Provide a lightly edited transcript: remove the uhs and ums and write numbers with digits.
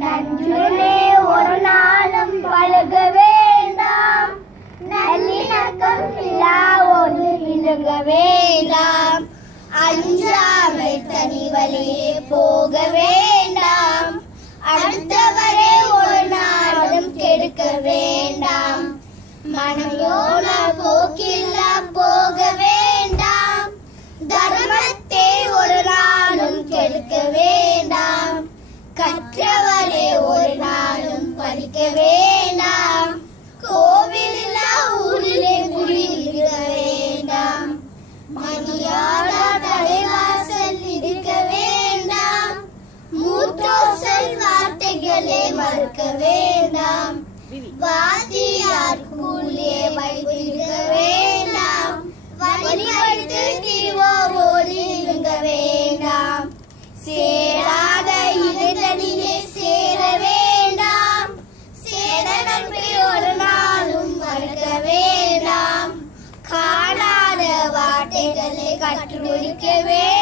நன்றிலே ஒரு நாளும் பழக வேண்டாம், நல்லிணக்கம் இல்லாவோடு இணங்க வேண்டாம், அஞ்சாமை தனி வழியே போக வேண்டாம், அடுத்தவரை ஒரு நாளும் கெடுக்க வேண்டாம், மனயோன போக்கில் போக வேண்டாம், தர்மத்தை ஒரு நாளும் கெடுக்க வேண்டாம், கற்றவரே ஒரு நாளும் படிக்க வேண்டாம், கோவிலில்லா ஊரிலே குடியிருக்க வேண்டாம், மணியாட தலைவாசல் இருக்க வேண்டாம், மூத்தோர் சொல் வார்த்தைகளே மறுக்க வேண்டாம், வாத்தியார் கூலியே வைத்திருக்க வேண்டாம், வழிபடுத்து திருவோடு இருக்க வேண்டாம், சேராத இடங்களிலே சேர வேண்டாம், சேர நட்பை ஒரு நாளும் மறக்க வேண்டாம், காணாத வார்த்தைகளை கற்றுக் கொடுக்க வேண்டாம்.